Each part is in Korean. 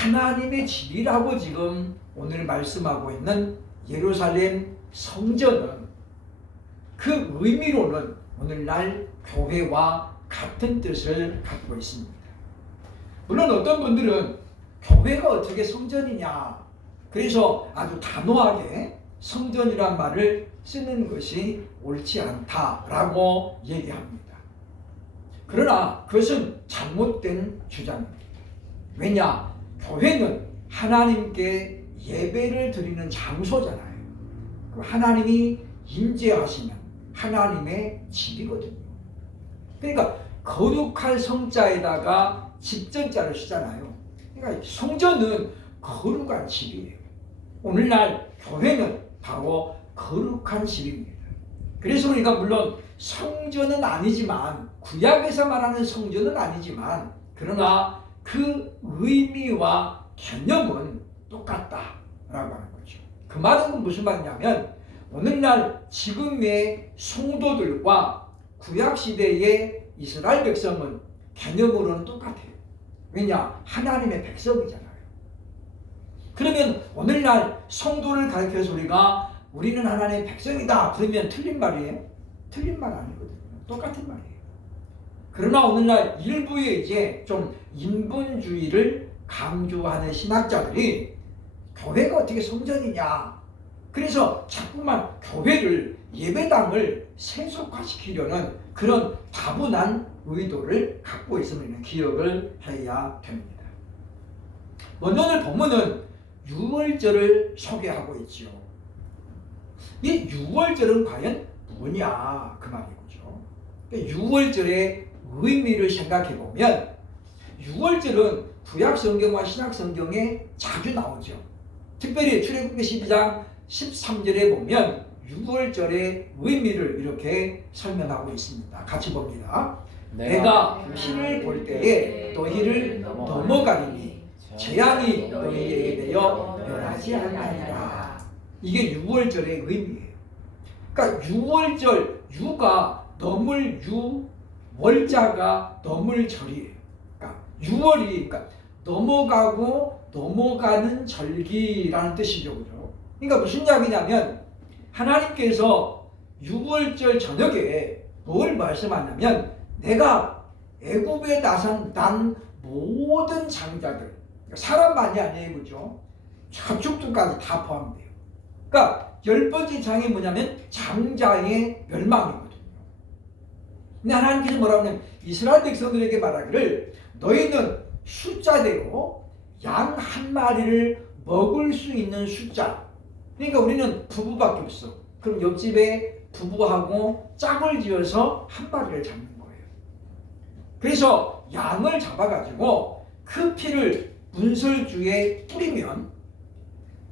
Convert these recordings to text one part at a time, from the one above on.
하나님의 집이라고 지금 오늘 말씀하고 있는 예루살렘 성전은 그 의미로는 오늘날 교회와 같은 뜻을 갖고 있습니다. 물론 어떤 분들은 교회가 어떻게 성전이냐, 그래서 아주 단호하게 성전이란 말을 쓰는 것이 옳지 않다라고 얘기합니다. 그러나 그것은 잘못된 주장입니다. 왜냐? 교회는 하나님께 예배를 드리는 장소잖아요. 하나님이 임재하시는 하나님의 집이거든요. 그러니까 거룩할 성자에다가 집전자를 쓰잖아요. 그러니까 성전은 거룩한 집이에요. 오늘날 교회는 바로 거룩한 집입니다. 그래서 우리가 물론 성전은 아니지만, 구약에서 말하는 성전은 아니지만, 그러나 그 의미와 개념은 똑같다라고 하는 거죠. 그 말은 무슨 말이냐면, 오늘날 지금의 성도들과 구약시대의 이스라엘 백성은 개념으로는 똑같아요. 왜냐? 하나님의 백성이잖아요. 그러면 오늘날 성도를 가리켜서 우리는 하나님의 백성이다 그러면 틀린 말이에요? 틀린 말 아니거든요. 똑같은 말이에요. 그러나 오늘날 일부의 이제 좀 인본주의를 강조하는 신학자들이 교회가 어떻게 성전이냐, 그래서 자꾸만 교회를, 예배당을 세속화시키려는 그런 다분한 의도를 갖고 있음을 기억을 해야 됩니다. 먼저 오늘 본문은 유월절을 소개하고 있지요. 이 유월절은 과연 뭐냐 그 말이죠. 유월절의 의미를 생각해 보면, 유월절은 구약 성경과 신약 성경에 자주 나오죠. 특별히 출애굽기 12장 13절에 보면 유월절의 의미를 이렇게 설명하고 있습니다. 같이 봅니다. 내가 피를 볼 때에 너희를 넘어가리니 재앙이 너희에게 되어 멸하지 않으리라. 이게 유월절의 의미예요. 그러니까 유월절, 유가 넘을 유, 월자가 넘을 절이에요. 그러니까 유월이 넘어가고 넘어가는 절기라는 뜻이죠. 그죠? 그러니까 무슨 이야기냐면, 하나님께서 유월절 저녁에 뭘 말씀하냐면, 내가 애굽에 난 모든 장자들, 사람만이 아니에요. 그죠? 가축들까지 다 포함돼요. 그러니까 10번째 장이 뭐냐면 장자의 멸망이거든요. 근데 하나님께서 뭐라고 하냐면 이스라엘 백성들에게 말하기를, 너희는 숫자대로 양 한 마리를 먹을 수 있는 숫자. 그러니까 우리는 부부밖에 없어. 그럼 옆집에 부부하고 짝을 지어서 한 마리를 잡는 거예요. 그래서 양을 잡아가지고 그 피를 문설주에 뿌리면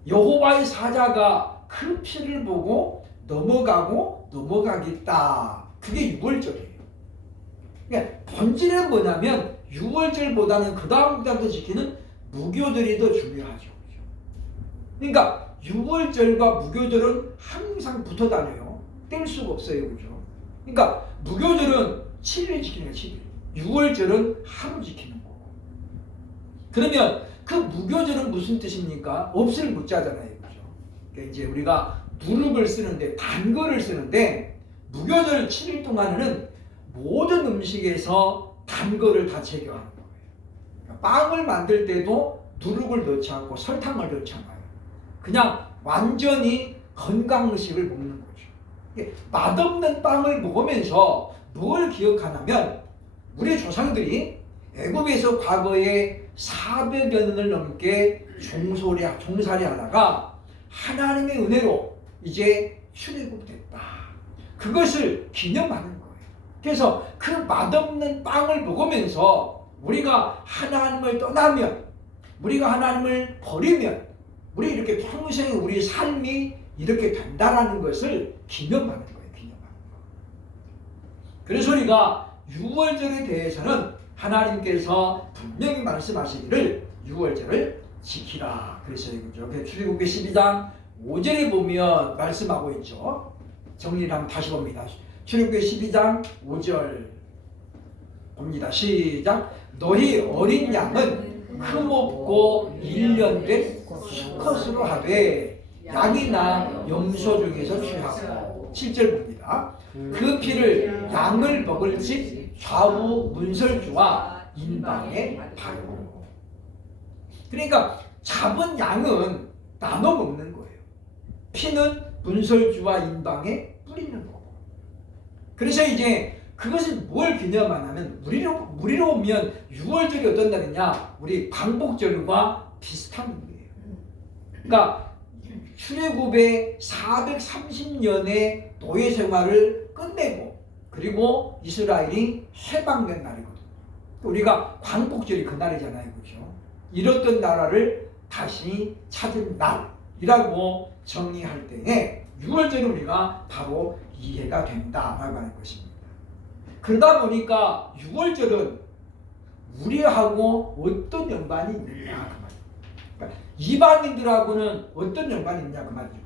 여호와의 사자가 그 피를 보고 넘어가겠다. 그게 유월절이에요. 그러니까 본질은 뭐냐면 유월절보다는 그 다음부터 지키는 무교절이 더 중요하죠. 그러니까 유월절과 무교절은 항상 붙어 다녀요. 뗄 수가 없어요. 그죠? 그러니까 무교절은 7일 지키는 거예요. 7일. 유월절은 하루 지키는 거고. 그러면 그 무교절은 무슨 뜻입니까? 없을 무자잖아요. 그죠? 그러니까 이제 우리가 누룩을 쓰는데, 단거를 쓰는데, 무교절 7일 동안은 모든 음식에서 단거를 다 제거하는 거예요. 그러니까 빵을 만들 때도 누룩을 넣지 않고 설탕을 넣지 않아요. 그냥 완전히 건강식을 먹는 거죠. 맛없는 빵을 먹으면서 뭘 기억하냐면, 우리 조상들이 애굽에서 과거에 400여 년을 넘게 종살이 하다가 하나님의 은혜로 이제 출애굽됐다. 그것을 기념하는 거예요. 그래서 그 맛없는 빵을 먹으면서 우리가 하나님을 떠나면, 우리가 하나님을 버리면 우리 이렇게 평생 우리 삶이 이렇게 된다라는 것을 기념하는 거예요. 기념하는 거. 그래서 우리가 유월절에 대해서는 하나님께서 분명히 말씀하시기를 유월절을 지키라. 그래서 이거죠. 출애굽기 12장 5절에 보면 말씀하고 있죠. 정리를 한번 다시 봅니다. 출애굽기 12장 5절 봅니다. 시작. 너희 어린 양은 흠없고 일련된 수컷으로 하되 양이나 염소 중에서 취하고 7절 봅니다. 그 피를 양을 먹을지 좌우 문설주와 인방에 바르고. 그러니까 잡은 양은 나눠 먹는 거예요. 피는 문설주와 인방에 뿌리는 거고. 그래서 이제 그것을 뭘 기념하냐면 우리로 보면 6월절이 어떤 날이냐, 우리 광복절과 비슷한 의미예요. 그러니까 출애굽의 430년의 노예 생활을 끝내고 그리고 이스라엘이 해방된 날이거든요. 우리가 광복절이 그 날이잖아요, 그렇죠? 잃었던 나라를 다시 찾은 날이라고 정의할 때에 6월절을 우리가 바로 이해가 된다라고 하는 것입니다. 그러다 보니까 6월절은 우리하고 어떤 연관이 있느냐 그 말이에요. 그러니까 이방인들하고는 어떤 연관이 있냐 그 말이죠.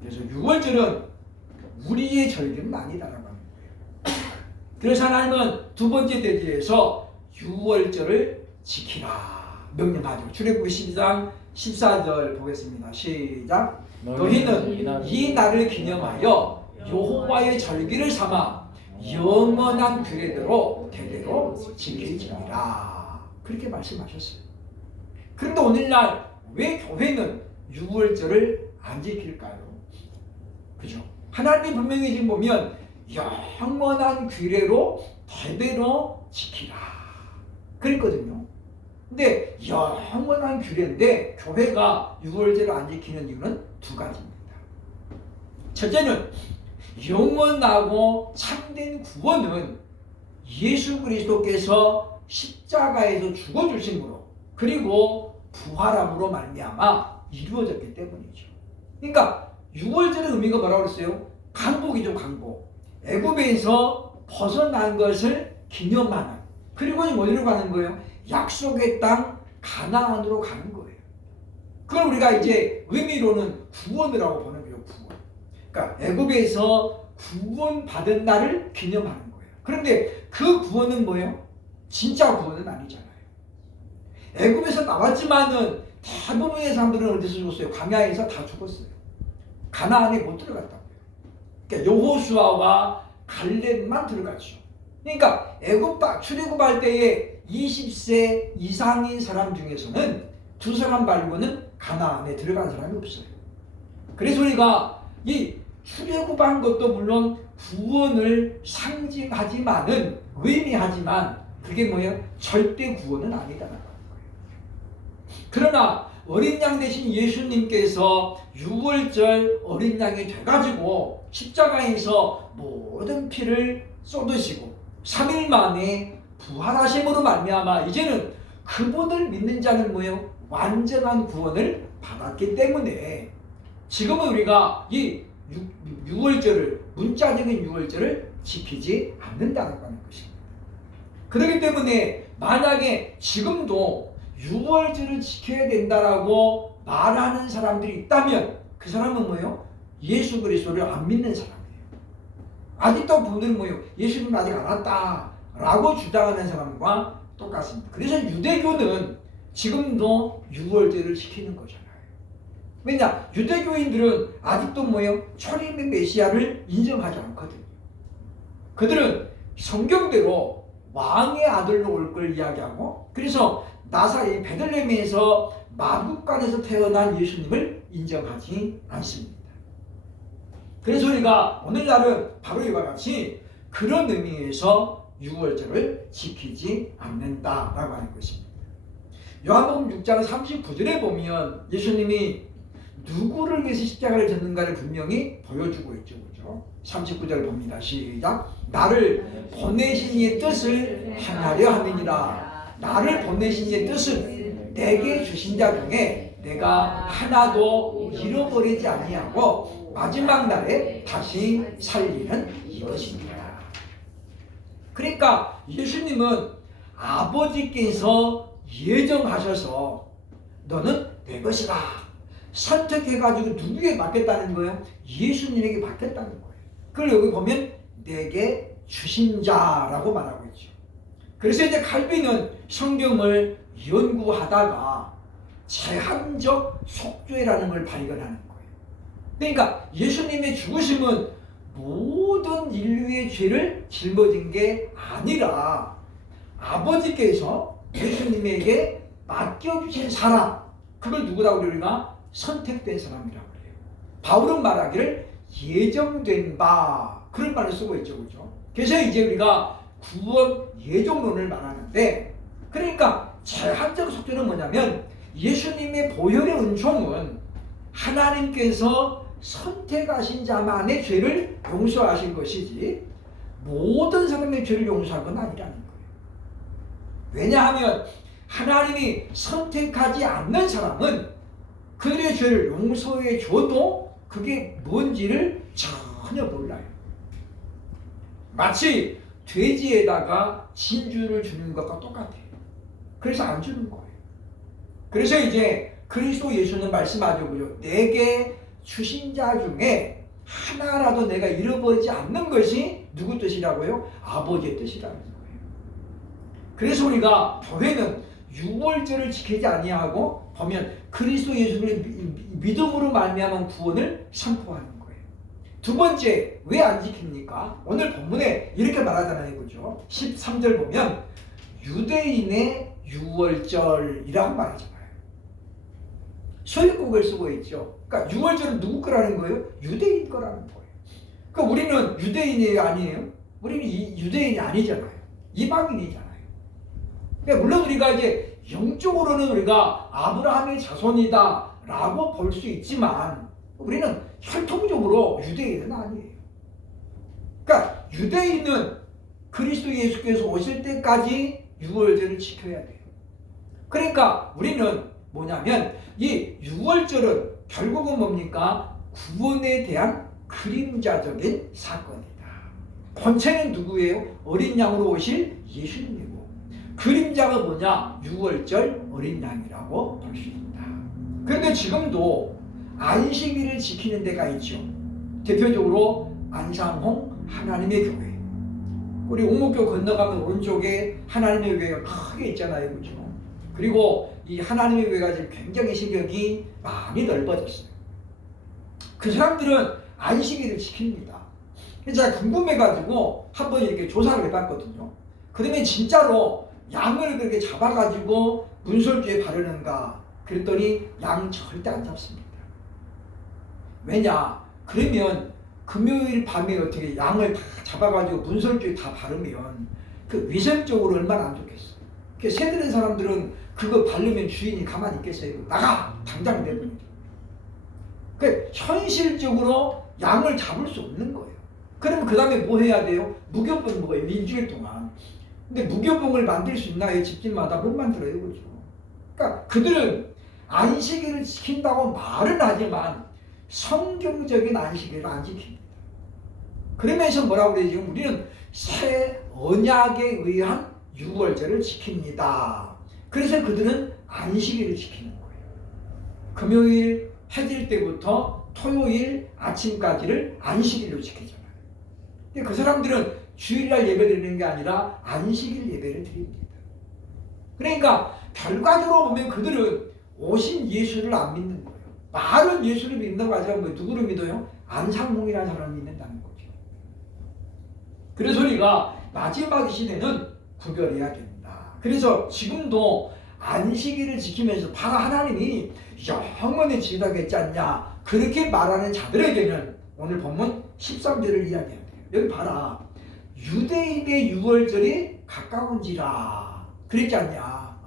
그래서 6월절은 우리의 절기는 아니다라고 하는 거예요. 그래서 하나님은 두 번째 대지에서 6월절을 지키라 명령하죠. 출애굽 12장 14절 보겠습니다. 시작. 너희는 이 날을 기념하여 여호와의 절기를 삼아 영원한 규례대로 대대로 지킬지니라. 그렇게 말씀하셨어요. 그런데 오늘날 왜 교회는 6월절을 안 지킬까요? 그죠? 하나님이 분명히 지금 보면 영원한 규례로 대대로 지키라 그랬거든요. 근데 영원한 규례인데 교회가 6월절을 안 지키는 이유는 두 가지입니다. 첫째는 영원하고 참된 구원은 예수 그리스도께서 십자가에서 죽어주심으로 그리고 부활함으로 말미암아 이루어졌기 때문이죠. 그러니까 6월절의 의미가 뭐라고 그랬어요? 강복이죠, 강복. 애굽에서 벗어난 것을 기념하는. 그리고 어디로 가는 거예요? 약속의 땅 가나안으로 가는 거예요. 그걸 우리가 이제 의미로는 구원이라고 보는 거예요, 구원. 그러니까 애굽에서 구원받은 날을 기념하는 거예요. 그런데 그 구원은 뭐예요? 진짜 구원은 아니잖아요. 애굽에서 나왔지만은 대부분의 사람들은 어디서 죽었어요? 광야에서 다 죽었어요. 가나안에 못 들어갔다고요. 그러니까 여호수아와 갈렙만 들어갔죠. 그러니까 애굽 출애굽할 때에 20세 이상인 사람 중에서는 두 사람 말고는 가나안에 들어간 사람이 없어요. 그래서 우리가 이 출애굽한 것도 물론 구원을 상징하지만은 의미하지만 그게 뭐예요? 절대 구원은 아니다라는 거예요. 그러나 어린 양 대신 예수님께서 6월절 어린 양이 돼가지고 십자가에서 모든 피를 쏟으시고 3일 만에 부활하심으로 말미암아 이제는 그분을 믿는 자는 뭐예요? 완전한 구원을 받았기 때문에 지금은 우리가 이 6월절을 문자적인 6월절을 지키지 않는다는 것입니다. 그렇기 때문에 만약에 지금도 6월절을 지켜야 된다라고 말하는 사람들이 있다면 그 사람은 뭐예요? 예수 그리스도를 안 믿는 사람이에요. 아직도 분들은 뭐예요? 예수님 아직 안 왔다라고 주장하는 사람과 똑같습니다. 그래서 유대교는 지금도 6월절을 지키는 거잖아요. 왜냐? 유대교인들은 아직도 뭐예요? 초림의 메시아를 인정하지 않거든요. 그들은 성경대로 왕의 아들로 올 걸 이야기하고 그래서 나사렛 베들레헴에서 마구간에서 태어난 예수님을 인정하지 않습니다. 그래서 우리가 오늘날은 바로 이와 같이 그런 의미에서 6월절을 지키지 않는다라고 하는 것입니다. 요한복음 6장 39절에 보면 예수님이 누구를 위해서 십자가를 졌는가를 분명히 보여주고 있죠. 그렇죠? 39절 봅니다. 시작. 나를 보내신 이의 뜻을 행하려 함이니라. 나를 보내신 이의 뜻은 내게 주신 자 중에 내가 하나도 잃어버리지 아니하고 마지막 날에 다시 살리는 이것입니다. 그러니까 예수님은 아버지께서 예정하셔서 너는 내 것이다. 선택해가지고 누구에게 맡겼다는 거예요? 예수님에게 맡겼다는 거예요. 그걸 여기 보면 내게 주신 자라고 말하고 있죠. 그래서 이제 칼빈은 성경을 연구하다가 제한적 속죄라는 걸 발견하는 거예요. 그러니까 예수님의 죽으심은 모든 인류의 죄를 짊어진 게 아니라 아버지께서 예수님에게 맡겨주신 사람, 그걸 누구라고 그러나 선택된 사람이라고 그래요. 바울은 말하기를 예정된 바, 그런 말을 쓰고 있죠. 그렇죠? 그래서 이제 우리가 구원 예정론을 말하는데, 그러니까 제한적 속죄는 뭐냐면 예수님의 보혈의 은총은 하나님께서 선택하신 자만의 죄를 용서하신 것이지 모든 사람의 죄를 용서한 건 아니라는 거예요. 왜냐하면 하나님이 선택하지 않는 사람은 그들의 죄를 용서해 줘도 그게 뭔지를 전혀 몰라요. 마치 돼지에다가 진주를 주는 것과 똑같아요. 그래서 안 주는 거예요. 그래서 이제 그리스도 예수는 말씀하죠. 그죠? 내게 주신 자 중에 하나라도 내가 잃어버리지 않는 것이 누구 뜻이라고요? 아버지의 뜻이라는 거예요. 그래서 우리가 교회는 유월절을 지키지 아니하고 보면 그리스도 예수를 믿음으로 말미암은 구원을 선포하는 거예요. 두 번째, 왜 안 지킵니까? 오늘 본문에 이렇게 말하잖아요. 그죠? 13절 보면 유대인의 유월절이라고 말하잖아요. 소유국을 쓰고 있죠. 그러니까 유월절은 누구 거라는 거예요? 유대인 거라는 거예요. 그러니까 우리는 유대인이 아니에요. 우리는 유대인이 아니잖아요. 이방인이잖아요. 그러니까 물론 우리가 이제 영적으로는 우리가 아브라함의 자손이다라고 볼 수 있지만 우리는 혈통적으로 유대인은 아니에요. 그러니까 유대인은 그리스도 예수께서 오실 때까지 유월절을 지켜야 돼요. 그러니까 우리는 뭐냐면 이 유월절은 결국은 뭡니까? 구원에 대한 그림자적인 사건이다. 본체는 누구예요? 어린 양으로 오실 예수님이고 그림자가 뭐냐? 유월절 어린 양이라고 볼 수 있다. 그런데 지금도 안식일을 지키는 데가 있죠. 대표적으로 안상홍 하나님의 교회. 우리 옥목교 건너가면 오른쪽에 하나님의 교회가 크게 있잖아요. 그렇죠? 그리고 이 하나님의 교회가 지금 굉장히 신경이 많이 넓어졌어요. 그 사람들은 안식일을 지킵니다. 그래서 제가 궁금해가지고 한번 이렇게 조사를 해봤거든요. 그러면 진짜로 양을 그렇게 잡아가지고 문설주에 바르는가? 그랬더니 양 절대 안 잡습니다. 왜냐? 그러면 금요일 밤에 어떻게 양을 다 잡아가지고 문설주에 다 바르면 그 위생적으로 얼마나 안 좋겠어요. 그 새들은 사람들은 그거 바르면 주인이 가만히 있겠어요? 나가! 당장 내버립니다. 그 현실적으로 양을 잡을 수 없는 거예요. 그러면 그 다음에 뭐 해야 돼요? 무교봉 먹어요. 일주일 동안. 근데 무교봉을 만들 수 있나요? 집집마다 못 만들어요. 그렇죠? 그러니까 그들은 안식일을 지킨다고 말은 하지만 성경적인 안식일을 안 지킵니다. 그러면서 뭐라고 그래요? 지금 우리는 새 언약에 의한 유월절을 지킵니다. 그래서 그들은 안식일을 지키는 거예요. 금요일 해질 때부터 토요일 아침까지를 안식일로 지키잖아요. 근데 그 사람들은 주일날 예배 드리는 게 아니라 안식일 예배를 드립니다. 그러니까 결과적으로 보면 그들은 오신 예수를 안 믿는 거예요. 말은 예수를 믿는다고 하지만 누구를 믿어요? 안상홍이라는 사람을 믿는다는 거죠. 그래서 우리가 마지막 시대는 구별해야 된다. 그래서 지금도 안식일을 지키면서 바로 하나님이 영원히 지키겠지 않냐 그렇게 말하는 자들에게는 오늘 본문 13절을 이야기해야 돼요. 여기 봐라. 유대인의 유월절이 가까운지라 그랬지 않냐.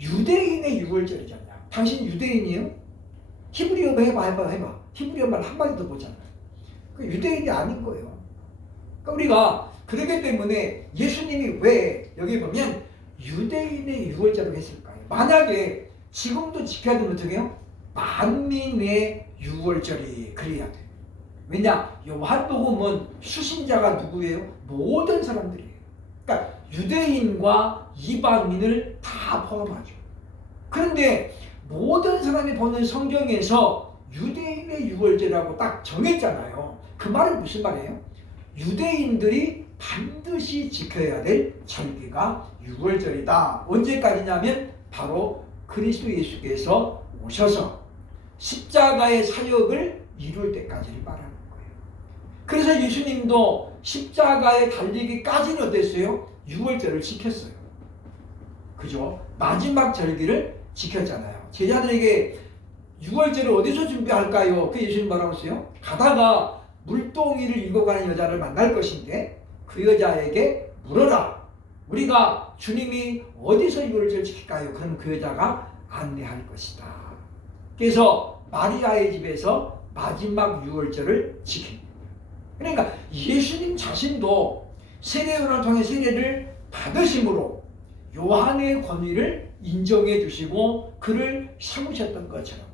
유대인의 유월절이잖냐. 당신 유대인이에요? 히브리어 해봐. 히브리어 말 한마디도 보잖아요. 그 유대인이 아닌 거예요. 그러니까 우리가 그러기 때문에 예수님이 왜 여기 보면 유대인의 유월절을 했을까요? 만약에 지금도 지켜야 되면 어떻게 해요? 만민의 유월절이 그래야 돼요. 왜냐? 요한복음은 수신자가 누구예요? 모든 사람들이에요. 그러니까 유대인과 이방인을 다 포함하죠. 그런데 모든 사람이 보는 성경에서 유대인의 유월절이라고 딱 정했잖아요. 그 말은 무슨 말이에요? 유대인들이 반드시 지켜야 될 절기가 유월절이다. 언제까지냐면 바로 그리스도 예수께서 오셔서 십자가의 사역을 이룰 때까지를 말하는 거예요. 그래서 예수님도 십자가에 달리기까지는 어땠어요? 유월절을 지켰어요. 그죠? 마지막 절기를 지켰잖아요. 제자들에게 유월절을 어디서 준비할까요? 그 예수님 뭐라고 했어요? 가다가 물동이를 이고 가는 여자를 만날 것인데 그 여자에게 물어라. 우리가 주님이 어디서 유월절 지킬까요? 그럼 그 여자가 안내할 것이다. 그래서 마리아의 집에서 마지막 유월절을 지킵니다. 그러니까 예수님 자신도 세례요한을 통해 세례를 받으심으로 요한의 권위를 인정해 주시고 그를 삼으셨던 것처럼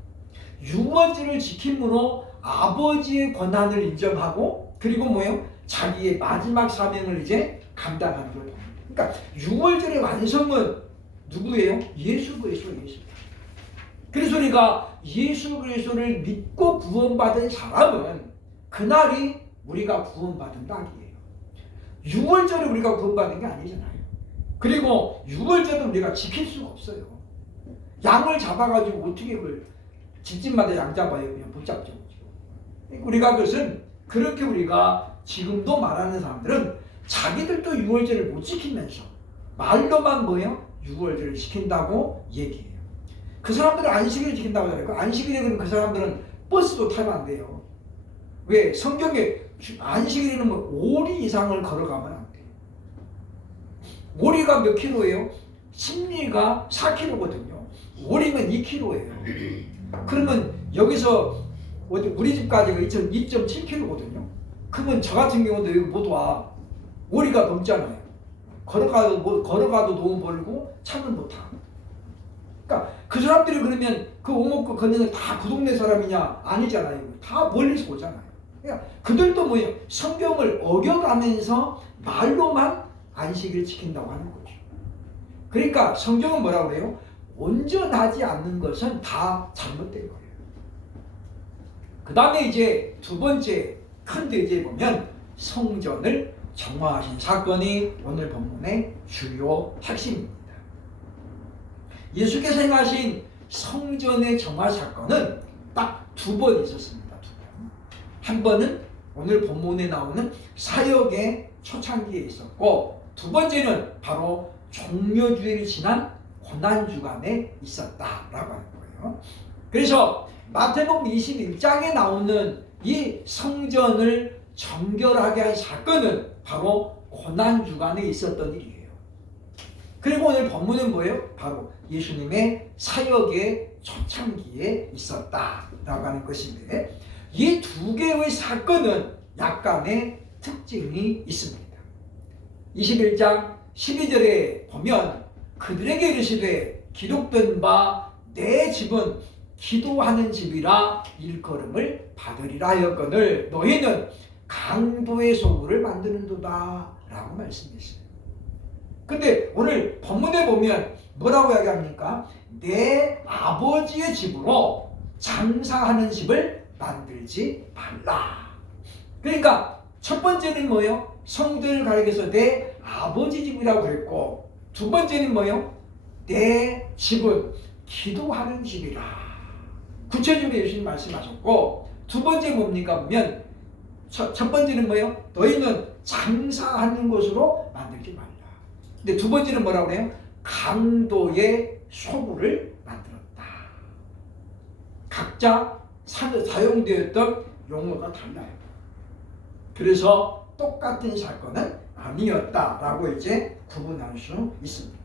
유월절을 지킴으로 아버지의 권한을 인정하고 그리고 뭐예요? 자기의 마지막 사명을 이제 감당하는 거예요. 그러니까 유월절의 완성은 누구예요? 예수 그리스도. 그래서 우리가 예수 그리스도를 믿고 구원받은 사람은 그날이 우리가 구원받은 날이에요. 유월절에 우리가 구원받은 게 아니잖아요. 그리고 유월절은 우리가 지킬 수가 없어요. 양을 잡아가지고 어떻게 그걸 집집마다 양 잡아요? 그냥 못 잡죠. 우리가 그것은 그렇게 우리가 지금도 말하는 사람들은 자기들도 유월절을 못 지키면서 말로만 뭐예요? 유월절을 지킨다고 얘기해요. 그 사람들은 안식일을 지킨다고 하잖아요. 그 안식일에 그럼 그 사람들은 버스도 타면 안 돼요. 왜? 성경에 안식일에는 뭐 5리 이상을 걸어가면 안 돼요. 5리가 몇 킬로예요? 10리가 4킬로거든요. 5리면 2킬로예요. 그러면 여기서 우리 집까지가 2.7킬로거든요. 그러면 저 같은 경우도 여기 못 와. 5리가 넘잖아요. 걸어가도 너무 멀고 차는 못 타. 그러니까 그 사람들이 그러면 그 오목구 걷는 다 그 동네 사람이냐? 아니잖아요. 다 멀리서 오잖아요. 그러니까 그들도 뭐예요? 성경을 어겨가면서 말로만 안식일을 지킨다고 하는 거죠. 그러니까 성경은 뭐라고 그래요? 온전하지 않는 것은 다 잘못된 거예요. 그 다음에 이제 두 번째 큰 대지에 보면 성전을 정화하신 사건이 오늘 본문의 주요 핵심입니다. 예수께서 행하신 성전의 정화 사건은 딱 두 번 있었습니다. 두 번. 한 번은 오늘 본문에 나오는 사역의 초창기에 있었고 두 번째는 바로 종려주일이 지난 고난주간에 있었다라고 하는 거예요. 그래서 마태복음 21장에 나오는 이 성전을 정결하게 한 사건은 바로 고난주간에 있었던 일이에요. 그리고 오늘 본문은 뭐예요? 바로 예수님의 사역의 초창기에 있었다라고 하는 것인데 이 두 개의 사건은 약간의 특징이 있습니다. 21장 12절에 보면 그들에게 이르시되 기록된 바 내 집은 기도하는 집이라 일컬음을 받으리라 하였거늘 너희는 강도의 소굴을 만드는도다 라고 말씀했어요. 근데 오늘 본문에 보면 뭐라고 이야기합니까? 내 아버지의 집으로 장사하는 집을 만들지 말라. 그러니까 첫 번째는 뭐예요? 성전을 가리켜서 내 아버지 집이라고 그랬고 두 번째는 뭐예요? 내 집은 기도하는 집이라. 구체적으로 예수님 말씀하셨고 두 번째 뭡니까? 보면 첫 번째는 뭐예요? 너희는 장사하는 곳으로 만들지 말라. 근데 두 번째는 뭐라고 해요? 강도의 소굴을 만들었다. 각자 사용되었던 용어가 달라요. 그래서 똑같은 사건은 아니었다라고 이제 구분할 수 있습니다.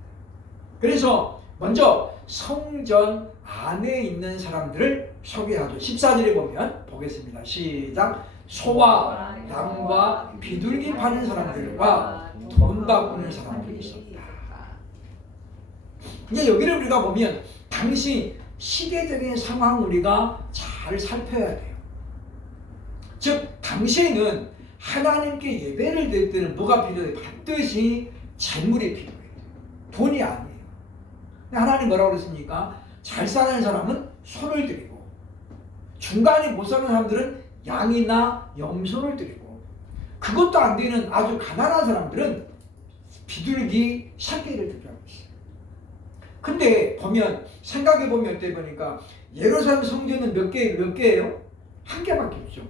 그래서 먼저 성전 안에 있는 사람들을 소개하죠. 14절에 보면 보겠습니다. 시작. 소와 양과 비둘기 파는 사람들과 돈 바꾸는 사람들이 있었다. 이제 여기를 우리가 보면 당시 시대적인 상황을 우리가 잘 살펴야 돼요. 즉 당시에는 하나님께 예배를 드릴 때는 뭐가 필요해요? 반드시 재물이 필요해요. 돈이 아니에요. 하나님 뭐라고 그랬습니까? 잘 사는 사람은 소를 드리고 중간에 못 사는 사람들은 양이나 염소를 드리고 그것도 안 되는 아주 가난한 사람들은 비둘기 샷개를 들여하고 있어요. 근데 보면 생각해 보면 어때 보니까 예루살렘 성전은 몇 개예요? 한 개밖에 없죠.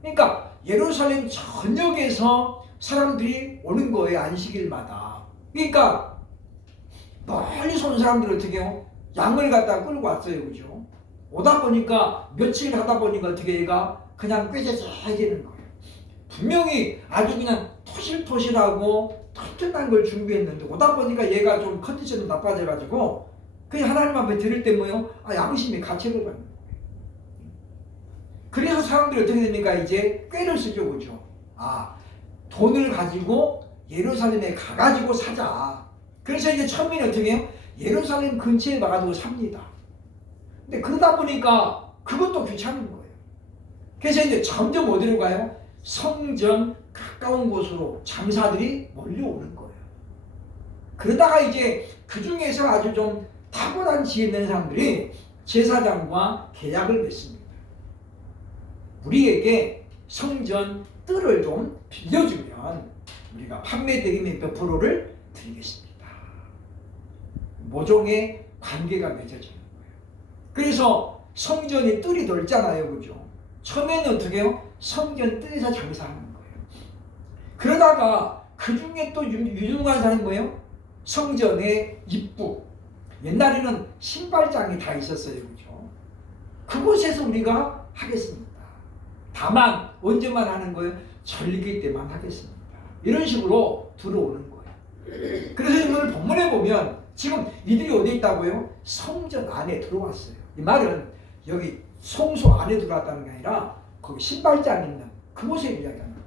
그러니까 예루살렘 전역에서 사람들이 오는 거예요. 안식일마다. 그러니까 멀리서 온 사람들은 어떻게 해요? 양을 갖다 끌고 왔어요. 그죠? 오다 보니까 며칠 하다 보니까 어떻게 얘가 그냥 꾀재재해지는 거예요. 분명히 아주 그냥 토실토실하고 튼튼한 걸 준비했는데 오다 보니까 얘가 좀 컨디션이 나빠져가지고 그냥 하나님 앞에 드릴 때 뭐요? 양심이 가책을 받는 거예요. 그래서 사람들이 어떻게 됩니까? 이제 꾀를 쓰죠. 그죠? 돈을 가지고 예루살렘에 가가지고 사자. 그래서 이제 처음에는 어떻게 해요? 예루살렘 근처에 가가지고 삽니다. 근데 그러다 보니까 그것도 귀찮은 거예요. 그래서 이제 점점 어디로 가요? 성전 가까운 곳으로 장사들이 몰려오는 거예요. 그러다가 이제 그 중에서 아주 좀 탁월한 지혜 있는 사람들이 제사장과 계약을 맺습니다. 우리에게 성전 뜰을 좀 빌려주면 우리가 판매 대금의 몇 프로를 드리겠습니다. 모종의 관계가 맺어지는 거예요. 그래서 성전이 뜰이 넓잖아요. 그죠? 처음에는 어떻게 해요? 성전 뜰에서 장사하는 거예요. 그러다가 그 중에 또 유능한 사람이 뭐예요? 성전의 입구. 옛날에는 신발장이 다 있었어요. 그죠? 그곳에서 우리가 하겠습니다. 다만 언제만 하는 거예요? 절기 때만 하겠습니다. 이런 식으로 들어오는 거예요. 그래서 오늘 본문에 보면 지금 이들이 어디 있다고요? 성전 안에 들어왔어요. 이 말은 여기 성소 안에 들어왔다는 게 아니라 거기 신발장 있는 그곳에 이야기하는 거예요.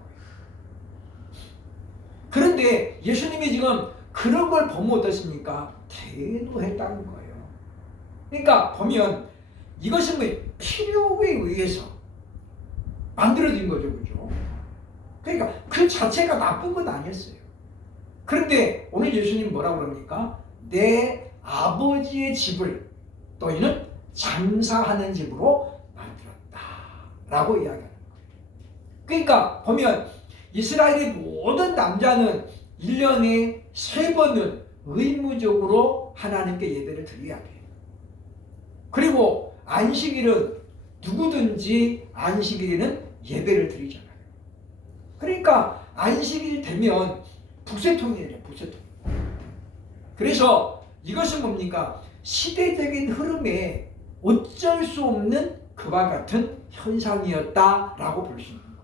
그런데 예수님이 지금 그런 걸 보면 어떻습니까? 대노했다는 거예요. 그러니까 보면 이것은 뭐 필요에 의해서 만들어진 거죠. 그죠? 그러니까 그 자체가 나쁜 건 아니었어요. 그런데 오늘 예수님 뭐라고 그럽니까? 내 아버지의 집을 너희는 장사하는 집으로 만들었다 라고 이야기하는 거예요. 그러니까 보면 이스라엘의 모든 남자는 1년에 3번은 의무적으로 하나님께 예배를 드려야 돼요. 그리고 안식일은 누구든지 안식일에는 예배를 드리잖아요. 그러니까 안식일 되면 북새통이에요. 북새통. 그래서 이것은 뭡니까? 시대적인 흐름에 어쩔 수 없는 그와 같은 현상이었다라고 볼 수 있는 거예요.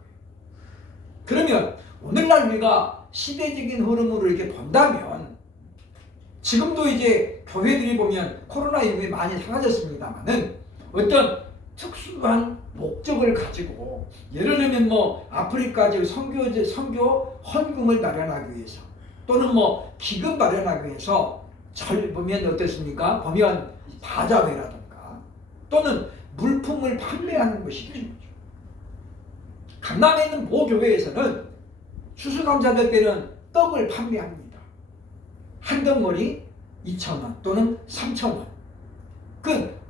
그러면 오늘날 우리가 시대적인 흐름으로 이렇게 본다면 지금도 이제 교회들이 보면 코로나 이후에 많이 사라졌습니다만은 어떤 특수한 목적을 가지고 예를 들면 뭐 아프리카 지역 선교 헌금을 마련하기 위해서 또는 뭐 기금 마련하기 위해서 보면 어떻습니까? 보면 바자회라든가 또는 물품을 판매하는 것이죠. 강남에 있는 모 교회에서는 추수감사절 때는 떡을 판매합니다. 한 덩어리 2,000원 또는 3,000원.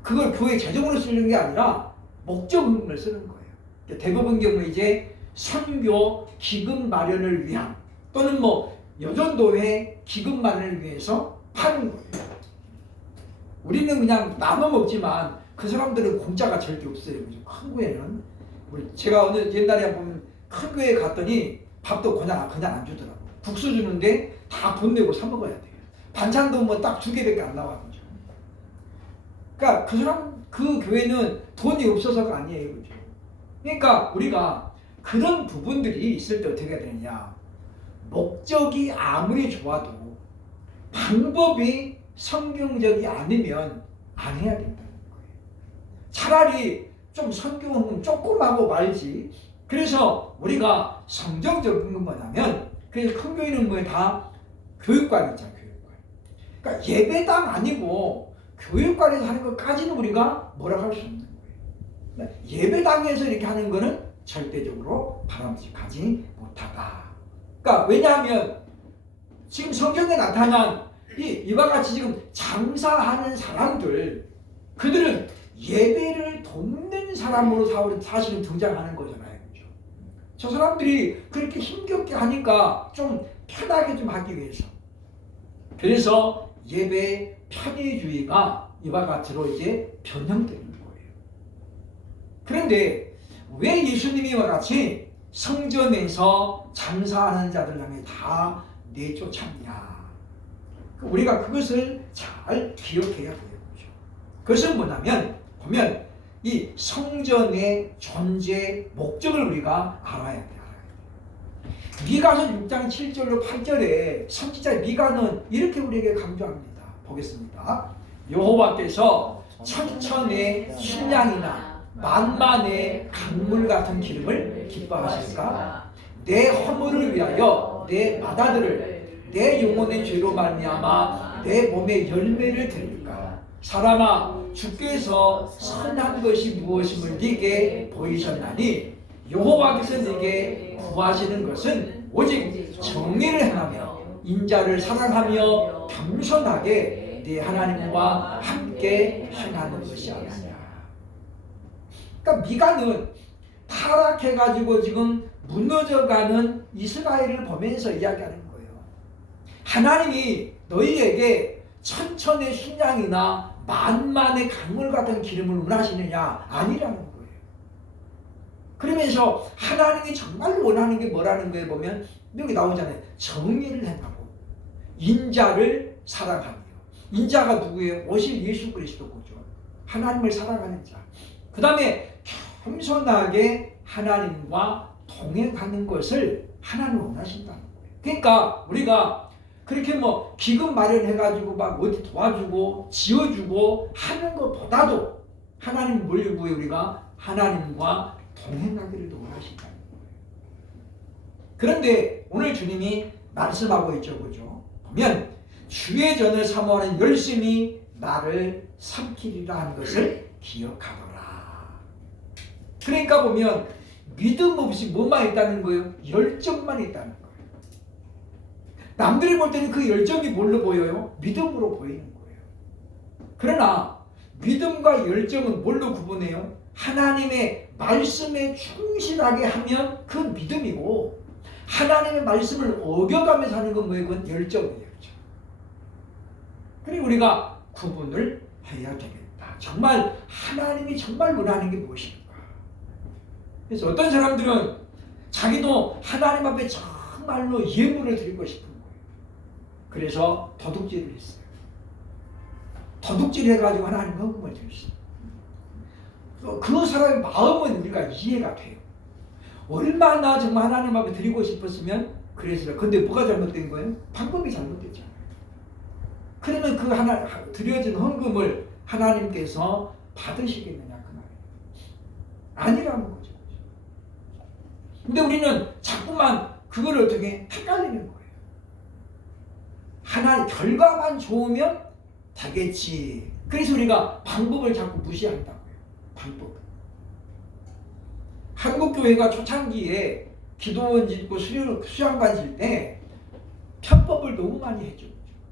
그걸 교회 재정으로 쓰는 게 아니라 목적금을 쓰는 거예요. 대부분 경우 이제 선교 기금 마련을 위한 또는 뭐 여전도회 기금 마련을 위해서 파는 거예요. 우리는 그냥 나눠 먹지만 그 사람들은 공짜가 절대 없어요. 큰 교회는 제가 어느 옛날에 보면 큰 교회 갔더니 밥도 그냥 안 주더라고. 국수 주는데 다 돈 내고 사 먹어야 돼요. 반찬도 뭐 딱 2개밖에 안 나와요. 그러니까 그 교회는 돈이 없어서가 아니에요. 그죠? 그러니까 우리가 그런 부분들이 있을 때 어떻게 해야 되느냐. 목적이 아무리 좋아도 방법이 성경적이 아니면 안 해야 된다는 거예요. 차라리 좀 성경은 조금 하고 말지. 그래서 우리가 성경적인 건 뭐냐면 그래서 큰 교회는 뭐 다 교육관 있잖아요. 교육관. 그러니까 예배당 아니고 교육관에서 하는 것까지는 우리가 뭐라고 할 수 없는 거예요. 예배당에서 이렇게 하는 거는 절대적으로 바람직하지 못하다. 그러니까 왜냐하면 지금 성경에 나타난 이와 같이 지금 장사하는 사람들 그들은 예배를 돕는 사람으로 사실은 등장하는 거잖아요. 그렇죠? 저 사람들이 그렇게 힘겹게 하니까 좀 편하게 좀 하기 위해서. 그래서 예배 편의주의가 이와 같이로 이제 변형되는 거예요. 그런데 왜 예수님이 이와 같이 성전에서 장사하는 자들 향해 다 내쫓았냐? 우리가 그것을 잘 기억해야 돼요. 그것은 뭐냐면 보면 이 성전의 존재 목적을 우리가 알아야 돼요. 미가서 6장 7절로 8절에 선지자 미가는 이렇게 우리에게 강조합니다. 보겠습니다. 여호와께서 천천의 순양이나 만만의 강물 같은 기름을 기뻐하실까? 내 허물을 위하여 내 마다들을 내 영혼의 죄로 말미암아 내 몸의 열매를 드릴까? 사람아, 주께서 선한 것이 무엇임을 네게 보이셨나니 여호와께서 네게 구하시는 것은 오직 정의를 행하며 인자를 사랑하며 겸손하게 네 하나님과 함께 행하는 것이 아니냐. 그러니까 미가는 타락해가지고 지금 무너져가는 이스라엘을 보면서 이야기하는 거예요. 하나님이 너희에게 천천의 순양이나 만만의 강물 같은 기름을 원하시느냐? 아니라는 거예요. 그러면서 하나님이 정말 원하는 게 뭐라는 거에 보면 여기 나오잖아요. 정의를 행하고 인자를 사랑하며. 인자가 누구예요? 오실 예수 그리스도죠. 하나님을 사랑하는 자. 그 다음에 겸손하게 하나님과 동행하는 것을 하나님 원하신다는 거예요. 그러니까 우리가 그렇게 뭐 기금 마련해가지고 막 어디 도와주고 지어주고 하는 것보다도 하나님 뭘 구해? 우리가 하나님과 동행하기를 원하신다는 거예요. 그런데 오늘 주님이 말씀하고 있죠, 그죠? 보면 주의 전을 사모하는 열심히 나를 삼키리라 하는 것을 기억하더라. 그러니까 보면 믿음 없이 뭐만 있다는 거예요? 열정만 있다는 거예요. 남들이 볼 때는 그 열정이 뭘로 보여요? 믿음으로 보이는 거예요. 그러나 믿음과 열정은 뭘로 구분해요? 하나님의 말씀에 충실하게 하면 그 믿음이고, 하나님의 말씀을 어겨가면서 하는 건 뭐예요? 그건 열정이에요. 그리고 우리가 구분을 해야 되겠다. 정말 하나님이 정말 원하는 게 무엇일까? 그래서 어떤 사람들은 자기도 하나님 앞에 정말로 예물을 드리고 싶은 거예요. 그래서 도둑질을 했어요. 도둑질 해가지고 하나님 헌금을 드렸어요. 그 사람의 마음은 우리가 이해가 돼요. 얼마나 정말 하나님 앞에 드리고 싶었으면 그랬어요. 근데 뭐가 잘못된 거예요? 방법이 잘못됐잖아요. 그러면 그 하나 드려진 헌금을 하나님께서 받으시겠느냐 그 말이에요. 아니라는 거죠. 근데 우리는 자꾸만 그걸 어떻게 헷갈리는 거예요. 하나님 결과만 좋으면 되겠지. 그래서 우리가 방법을 자꾸 무시한다고요. 방법. 한국교회가 초창기에 기도원 짓고 수양관 질 때 편법을 너무 많이 해줘.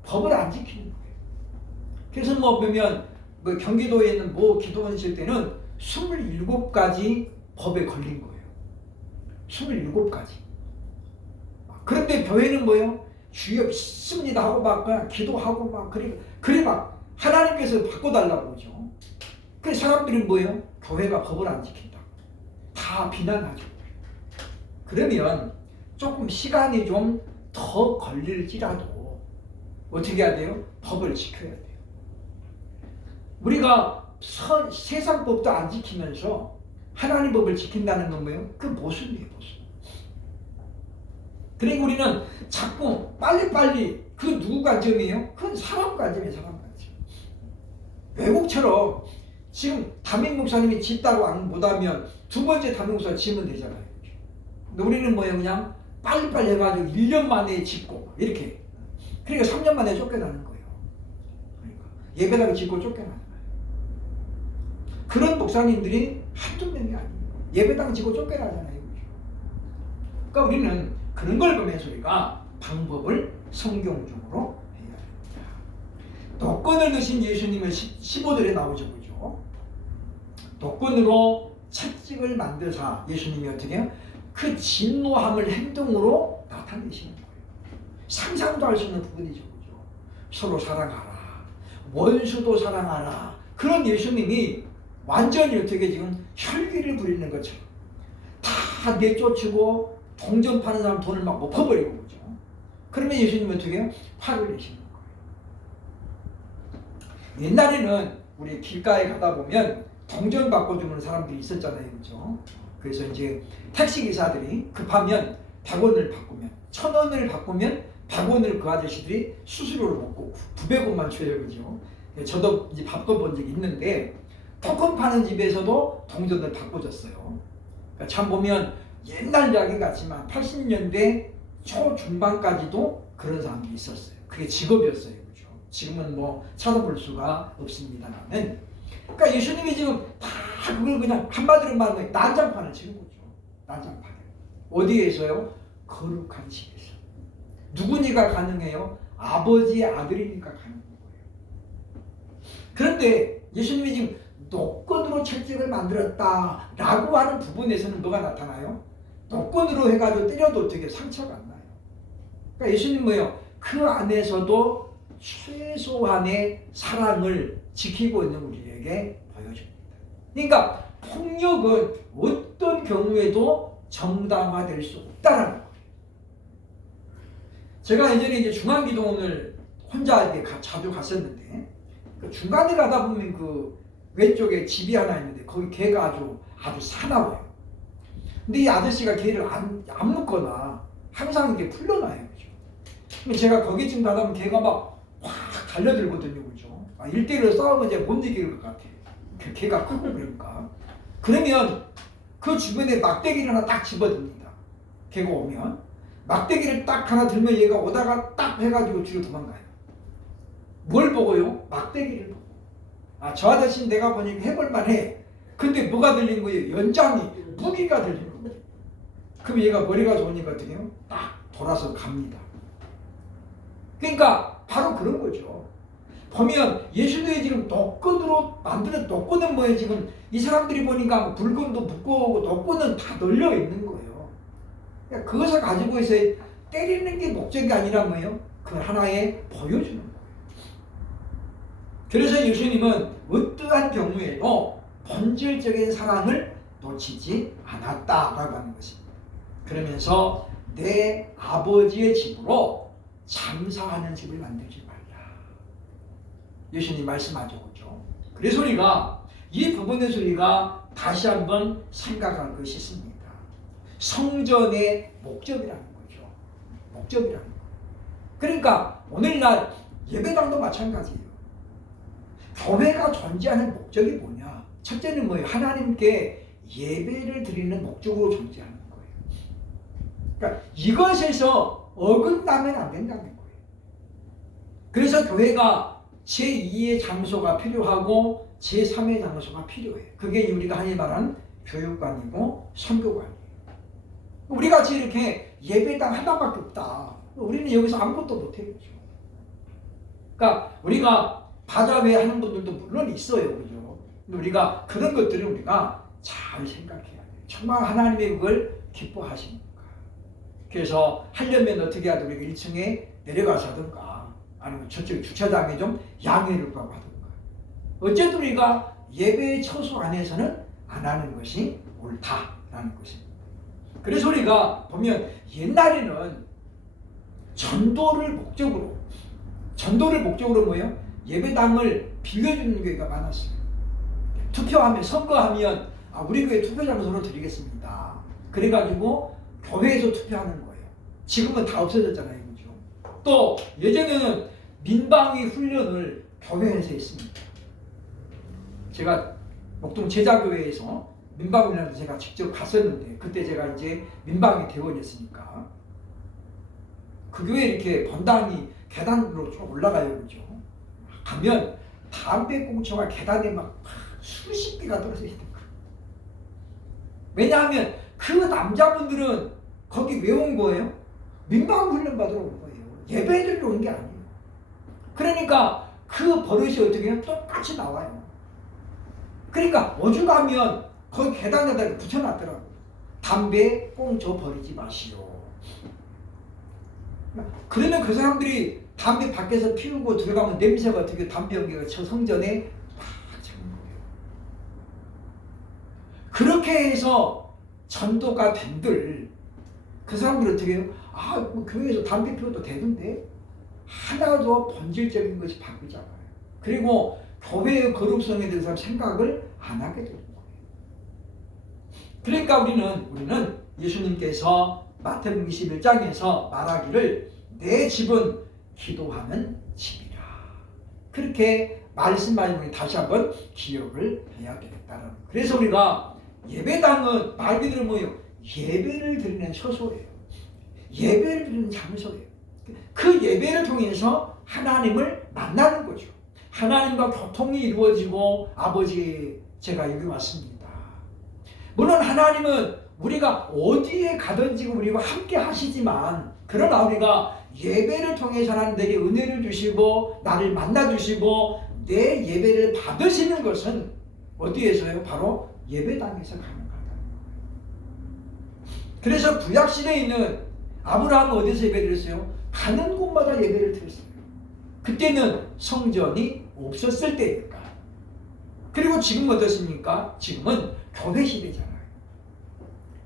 법을 안 지키는 거예요. 그래서 뭐 보면 뭐 경기도에 있는 뭐 기도원 질 때는 27가지 법에 걸린 거예요. 27가지. 그런데 교회는 뭐예요? 주여 믿습니다 하고 막 그냥 기도하고 막 그래 막 하나님께서 바꿔달라고 그러죠. 그래서 사람들은 뭐예요? 교회가 법을 안 지킨다. 다 비난하죠. 그러면 조금 시간이 좀 더 걸릴지라도 어떻게 해야 돼요? 법을 지켜야 돼요. 우리가 세상 법도 안 지키면서 하나님 법을 지킨다는 건 뭐예요? 그 모순이에요, 모순. 그러니까 우리는 자꾸 빨리빨리 그 누구 관점이에요? 그건 사람 관점이에요, 사람 관점. 외국처럼 지금 담임 목사님이 짓다고 못하면 두 번째 담임 목사가 지으면 되잖아요. 근데 우리는 뭐예요? 그냥 빨리빨리 해가지고 1년 만에 짓고 이렇게. 그러니까 3년 만에 쫓겨나는 거예요. 그러니까 예배당 짓고 쫓겨나는 거예요. 그런 목사님들이 한두 명이 아니에요. 예배당 짓고 쫓겨나잖아요. 그러니까 우리는 그런 걸 보면서 우리가 방법을 성경적으로 해야 됩니다. 독권을 드신 예수님은 15절에 나오죠. 그죠? 독권으로 채찍을 만드사 예수님이 어떻게 해요? 그 진노함을 행동으로 나타내시는 거예요. 상상도 할 수 없는 부분이죠. 그죠? 서로 사랑하라. 원수도 사랑하라. 그런 예수님이 완전히 어떻게 지금 혈기를 부리는 것처럼 다 내쫓고 동전 파는 사람 돈을 막 엎어버리고 그죠? 그러면 예수님은 어떻게 해요? 화를 내시는 거예요. 옛날에는 우리 길가에 가다 보면 동전 바꿔주는 사람들이 있었잖아요. 그죠? 그래서 이제 택시기사들이 급하면 100원을 바꾸면 1000원을 바꾸면 100원을 그 아저씨들이 수수료를 먹고 900원만 줘요. 그죠? 저도 이제 바꿔본 적이 있는데 토큰 파는 집에서도 동전을 바꿔줬어요. 그러니까 참 보면 옛날 이야기 같지만 80년대 초중반까지도 그런 사람들이 있었어요. 그게 직업이었어요. 그죠? 지금은 뭐 찾아볼 수가 없습니다만은. 그러니까 예수님이 지금 다 그걸 그냥 한마디로 말하면 난장판을 치는 거죠. 난장판. 어디에서요? 거룩한 집에서. 누구니까 가능해요? 아버지의 아들이니까 가능한 거예요. 그런데 예수님이 지금 노건으로 채찍을 만들었다라고 하는 부분에서는 뭐가 나타나요? 노건으로 해가지고 때려도 어떻게 상처가 안 나요. 그러니까 예수님 뭐예요? 그 안에서도 최소한의 사랑을 지키고 있는 우리에게 보여줍니다. 그러니까 폭력은 어떤 경우에도 정당화될 수 없다라는 거예요. 제가 예전에 이제 중앙기도원을 혼자 이렇게 자주 갔었는데 그 중간에 가다 보면 그 왼쪽에 집이 하나 있는데 거기 개가 아주 사나워요. 근데 이 아저씨가 개를 안 묶거나 항상 이게 풀려나요. 그죠? 제가 거기쯤 가다 보면 개가 막 확 달려들거든요. 그죠? 1대1로 싸우면 이제 못 이길 것 같아요. 그 개가 크고 그러니까. 그러면 그 주변에 막대기를 하나 딱 집어듭니다. 개가 오면. 막대기를 딱 하나 들면 얘가 오다가 딱 해가지고 뒤로 도망가요. 뭘 보고요? 막대기를 보고. 아, 저 아저씨는 내가 보니까 해볼만 해. 근데 뭐가 들린 거예요? 연장이, 무기가 들리는 거예요. 그럼 얘가 머리가 좋으니까 어떻게 해요? 딱 돌아서 갑니다. 그러니까 바로 그런 거죠. 보면 예수님이 지금 노건으로 만드는 노건은 뭐예요? 지금 이 사람들이 보니까 붉은도 묶고 노건은 다 널려 있는 거예요. 그러니까 그것을 가지고 있어 때리는 게 목적이 아니라 뭐예요? 그 하나의 보여주는 거예요. 그래서 예수님은 어떠한 경우에도 본질적인 사랑을 놓치지 않았다라고 하는 것입니다. 그러면서 내 아버지의 집으로 장사하는 집을 만들지 말라. 예수님 말씀하죠. 그렇죠? 그래서 우리가 이 부분에서 우리가 다시 한번 생각할 것이 있습니다. 성전의 목적이라는 거죠. 목적이라는 거. 그러니까 오늘날 예배당도 마찬가지예요. 교회가 존재하는 목적이 뭐냐? 첫째는 뭐예요? 하나님께 예배를 드리는 목적으로 존재하는 거예요. 그러니까 이것에서 어긋나면 안 된다는 거예요. 그래서 교회가 제2의 장소가 필요하고 제3의 장소가 필요해요. 그게 우리가 흔히 말하는 교육관이고 선교관이에요. 우리 같이 이렇게 예배당 하나밖에 없다. 우리는 여기서 아무것도 못해요. 그러니까 우리가 바자회 하는 분들도 물론 있어요. 그죠? 근데 우리가 그런 것들을 우리가 잘 생각해야 돼요. 정말 하나님이 그걸 기뻐하십니까? 그래서 하려면 어떻게 해야 돼? 우리가 1층에 내려가서 하든가 아니면 저쪽 주차장에 좀 양해를 구하고 하든가. 어쨌든 우리가 예배의 처소 안에서는 안 하는 것이 옳다라는 것입니다. 그래서 우리가 보면 옛날에는 전도를 목적으로 뭐예요? 예배당을 빌려주는 교회가 많았어요. 투표하면 선거하면 우리 교회 투표 장소로 드리겠습니다. 그래가지고 교회에서 투표하는 거예요. 지금은 다 없어졌잖아요. 그죠? 또 예전에는 민방위 훈련을 교회에서 했습니다. 제가 목동 제자교회에서 민방위 훈련을 제가 직접 갔었는데 그때 제가 이제 민방위 대원이었으니까 그 교회 이렇게 본당이 계단으로 쭉 올라가요. 그죠? 가면 담배꽁초가 계단에 막 수십 개가 떨어져 있는 거예요. 왜냐하면 그 남자분들은 거기 왜 온 거예요? 민방위 훈련 받으러 온 거예요. 예배드리러 온 게 아니에요. 그러니까 그 버릇이 어떻게 해요? 똑같이 나와요. 그러니까 오죽하면 거기 계단에다 붙여놨더라고요. 담배 꽁초 버리지 마시오. 그러면 그 사람들이 담배 밖에서 피우고 들어가면 냄새가 어떻게 담배 연기가 저 성전에 막 차는 거예요. 그렇게 해서 전도가 된들 그 사람들이 어떻게 해요? 뭐 교회에서 담배 피워도 되는데 하나도 본질적인 것이 바뀌지 않아요. 그리고 교회의 거룩성에 대해서 생각을 안 하게 되는 거예요. 그러니까 우리는 예수님께서 마태복음 21장에서 말하기를 내 집은 기도하는 집이라. 그렇게 말씀하신 분이 다시 한번 기억을 해야 되겠다는 거예요. 그래서 우리가 예배당은 말 그대로 뭐예요? 예배를 드리는 처소예요. 예배를 드리는 장소예요. 그 예배를 통해서 하나님을 만나는 거죠. 하나님과 교통이 이루어지고 아버지 제가 여기 왔습니다. 물론 하나님은 우리가 어디에 가든지 우리와 함께 하시지만 그러나 우리가 예배를 통해서 하나님에게 은혜를 주시고 나를 만나 주시고 내 예배를 받으시는 것은 어디에서요? 바로 예배당에서 가능하다는 거예요. 그래서 구약시대에 있는 아브라함은 어디서 예배를 드렸어요? 가는 곳마다 예배를 드렸어요. 그때는 성전이 없었을 때니까. 그리고 지금 어떻습니까? 지금은 교회 시대잖아요.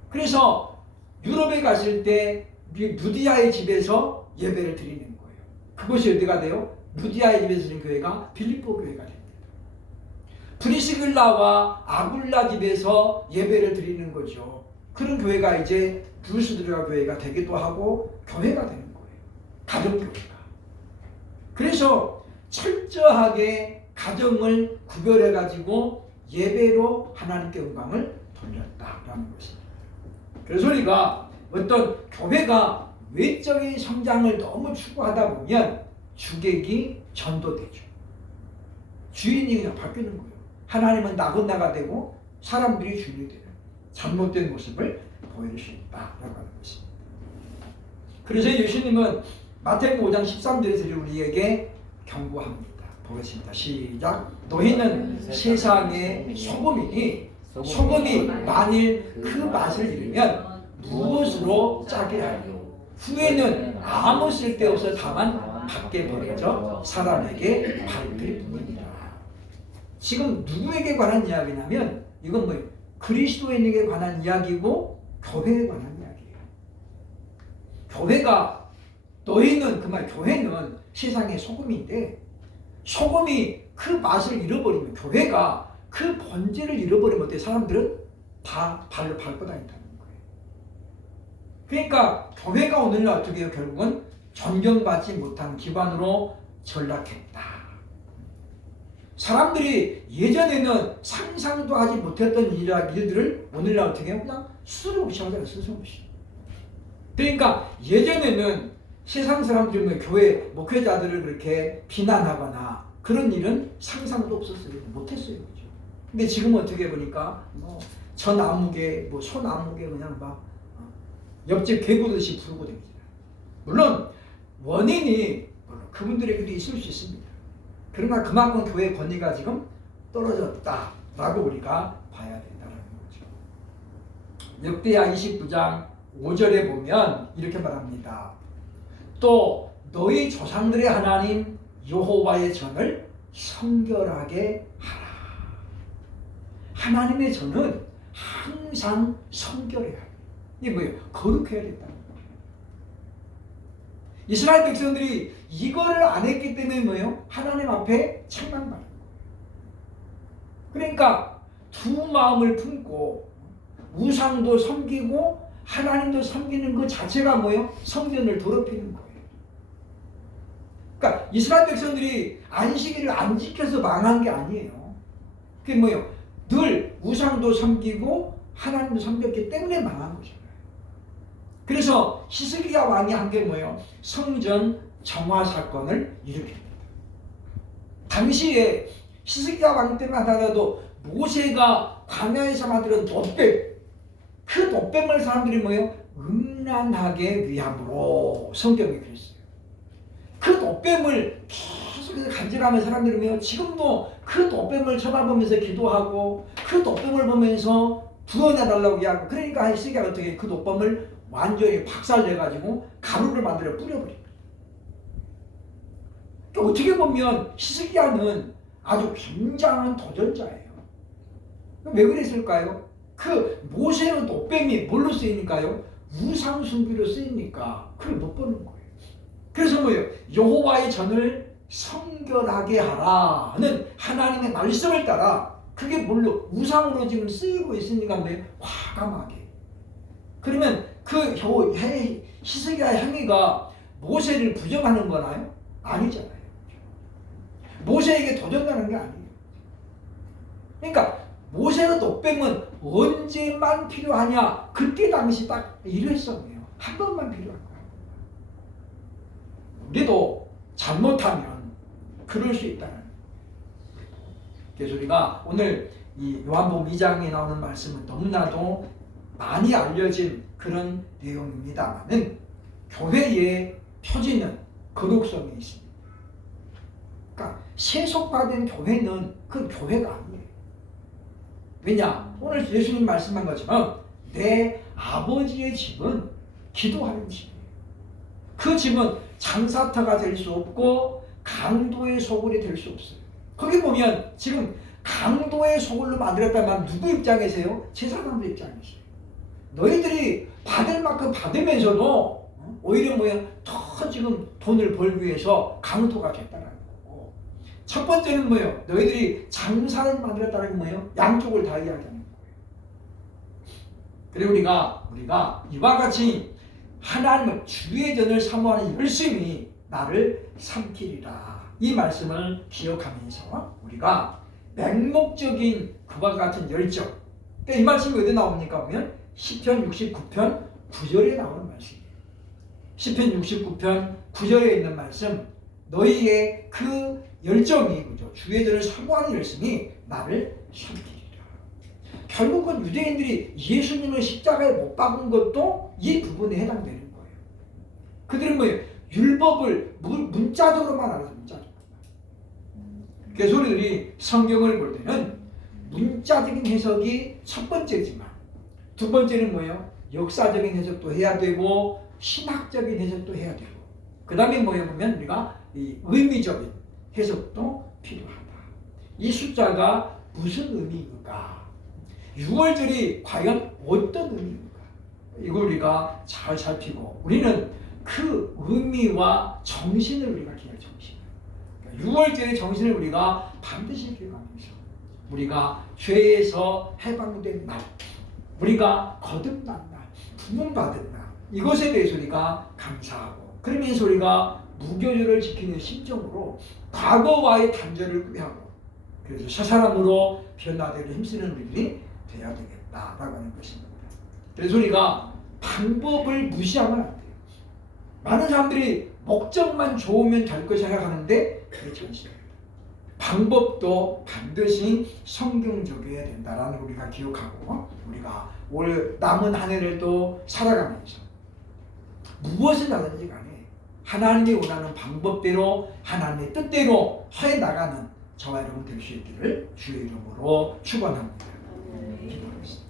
그래서 유럽에 갔을 때 루디아의 집에서 예배를 드리는 거예요. 그것이 어디가 돼요? 루디아의 집에서 드리는 교회가 빌립보 교회가 됩니다. 프리스길라와 아굴라 집에서 예배를 드리는 거죠. 그런 교회가 이제 루스드라 교회가 되기도 하고 교회가 되는 거예요. 가정교회가. 그래서 철저하게 가정을 구별해가지고 예배로 하나님께 영광을 돌렸다라는 것입니다. 그래서 우리가 어떤 교회가 외적인 성장을 너무 추구하다 보면 주객이 전도되죠. 주인이 그냥 바뀌는 거예요. 하나님은 나곤나가 되고 사람들이 주인이 되는 잘못된 모습을 보일 수 있다라고 하는 것입니다. 그래서 예수님은 마태복음 5장 13절에서 우리에게 경고합니다. 보겠습니다. 시작. 너희는 세상의 소금이니 소금이 만일 그 맛을 잃으면 무엇으로 짜게 하리요? 후에는 아무 쓸데없어 다만 밖에 버려져 사람에게 밟힐 뿐이니라. 지금 누구에게 관한 이야기냐면 이건 뭐예요? 그리스도인에게 관한 이야기고 교회에 관한 이야기예요. 교회가 너희는 그 말 교회는 세상의 소금인데 소금이 그 맛을 잃어버리면 교회가 그 본질을 잃어버리면 어때? 사람들은 다 발로 밟고 다닌다는 거예요. 그러니까 교회가 오늘날 어떻게 해요? 결국은 존경받지 못한 기관으로 전락했다. 사람들이 예전에는 상상도 하지 못했던 일들을 오늘날 어떻게 해요? 그냥 스스로 무시하잖아요. 스스로 무시. 그러니까 예전에는 세상 사람들이 교회 목회자들을 그렇게 비난하거나 그런 일은 상상도 없었어요. 못했어요. 그렇죠? 근데 지금 어떻게 보니까 저 나무개, 소 나무개 그냥 막 옆집 개구듯이 부르고 다니잖아요. 물론 원인이 그분들에게도 있을 수 있습니다. 그러나 그만큼 교회의 권위가 지금 떨어졌다라고 우리가 봐야 된다는 거죠. 역대하 29장 5절에 보면 이렇게 말합니다. 또 너희 조상들의 하나님 여호와의 전을 성결하게 하라. 하나님의 전은 항상 성결해야 해요. 이게 뭐예요? 거룩해야 된다는 거예요. 이스라엘 백성들이 이거를 안 했기 때문에 뭐예요? 하나님 앞에 책망받는 거예요. 그러니까 두 마음을 품고 우상도 섬기고 하나님도 섬기는 것 자체가 뭐예요? 성전을 더럽히는 거예요. 그러니까 이스라엘 백성들이 안식일을 안 지켜서 망한 게 아니에요. 그게 뭐예요? 늘 우상도 섬기고 하나님도 섬겼기 때문에 망한 거잖아요. 그래서 히스기야 왕이 한 게 뭐예요? 성전 정화 사건을 일으킵니다. 당시에 히스기야 왕 때문에 하더라도 모세가 광야에서 만든 돛뱀, 그 돛뱀을 사람들이 뭐예요? 음란하게 위함으로 성경이 그랬어요. 그 돛뱀을 계속해서 간직하면 사람들이 뭐예요? 지금도 그 돛뱀을 쳐다보면서 기도하고 그 돛뱀을 보면서 구원해달라고 이야기하고, 그러니까 히스기야가 어떻게 그 녹범을 완전히 박살내가지고 가루를 만들어 뿌려버립니다. 그러니까 어떻게 보면 히스기야는 아주 굉장한 도전자예요. 왜 그랬을까요? 그 모세의 녹뱀이 뭘로 쓰이니까요? 우상 숭배로 쓰이니까 그걸 못 보는 거예요. 그래서 뭐예요? 여호와의 전을 성결하게 하라는 하나님의 말씀을 따라, 그게 뭘로? 우상으로 지금 쓰이고 있으니까 뭐예요? 과감하게. 그러면 그 히스기야의 행위가 모세를 부정하는 거나요? 아니잖아요. 모세에게 도전하는 게 아니에요. 그러니까 모세의 녹뱀은 언제만 필요하냐? 그때 당시 딱 일회성이에요. 한 번만 필요한 거예요. 우리도 잘못하면 그럴 수 있다는 거예요. 그래서 우리가 오늘 이 요한복음 2장에 나오는 말씀은 너무나도 많이 알려진 그런 내용입니다만은 교회의 표지는 거룩성이 있습니다. 그러니까 세속화된 교회는 그 교회가 아니에요. 왜냐? 오늘 예수님 말씀한 것처럼 내 아버지의 집은 기도하는 집이에요. 그 집은 장사터가 될 수 없고 강도의 소굴이 될 수 없어요. 거기 보면 지금 강도의 소굴로 만들었다면 누구 입장에서요? 제사장들 입장에서요. 너희들이 받을 만큼 받으면서도 오히려 뭐야? 더 지금 돈을 벌기 위해서 강도가 됐다는 거고, 첫 번째는 뭐예요? 너희들이 장사를 만들었다는 게 뭐예요? 양쪽을 다 이야기하는 거예요. 그리고 우리가 이와 같이 하나님을 주의 전을 사모하는 열심히 나를 삼키리라, 이 말씀을 기억하면서 우리가 맹목적인 그와 같은 열정, 그러니까 이 말씀이 어디 나옵니까? 보면 시편 69편 9절에 나오는 말씀이에요. 시편 69편 9절에 있는 말씀, 너희의 그 열정이, 그죠? 주의 전을 사모하는 열심이 나를 삼키리라. 결국은 유대인들이 예수님을 십자가에 못 박은 것도 이 부분에 해당되는 거예요. 그들은 뭐예요? 율법을 문자적으로만 알아서 문자적으로. 그래서 우리들이 성경을 볼 때는 문자적인 해석이 첫 번째지만, 두 번째는 뭐예요? 역사적인 해석도 해야 되고 신학적인 해석도 해야 되고, 그 다음에 뭐예요? 보면 우리가 이 의미적인 해석도 필요하다. 이 숫자가 무슨 의미인가? 6월절이 과연 어떤 의미인가? 이걸 우리가 잘 살피고, 우리는 그 의미와 정신을 우리가 기억할 정신. 6월절의 정신을 우리가 반드시 기억하면서, 우리가 죄에서 해방된 날, 우리가 거듭난 날, 부문받은 날, 이것에 대해서 우리가 감사하고, 그러면서 우리가 무교절을 지키는 심정으로 과거와의 단절을 꾀하고, 그래서 새 사람으로 변화되는 힘쓰는 우리들이 돼야 되겠다라고 하는 것입니다. 그래서 우리가 방법을 무시하면 안 돼요. 많은 사람들이 목적만 좋으면 될 거 생각하는데 그렇지 않습니다. 방법도 반드시 성경적이어야 된다라는 걸 우리가 기억하고, 우리가 올 남은 한 해를 또 살아가면서 무엇을 하든지 간에 하나님이 원하는 방법대로, 하나님의 뜻대로 해나가는 저와 여러분 될 수 있기를 주의 이름으로 축원합니다. 기도하겠습니다.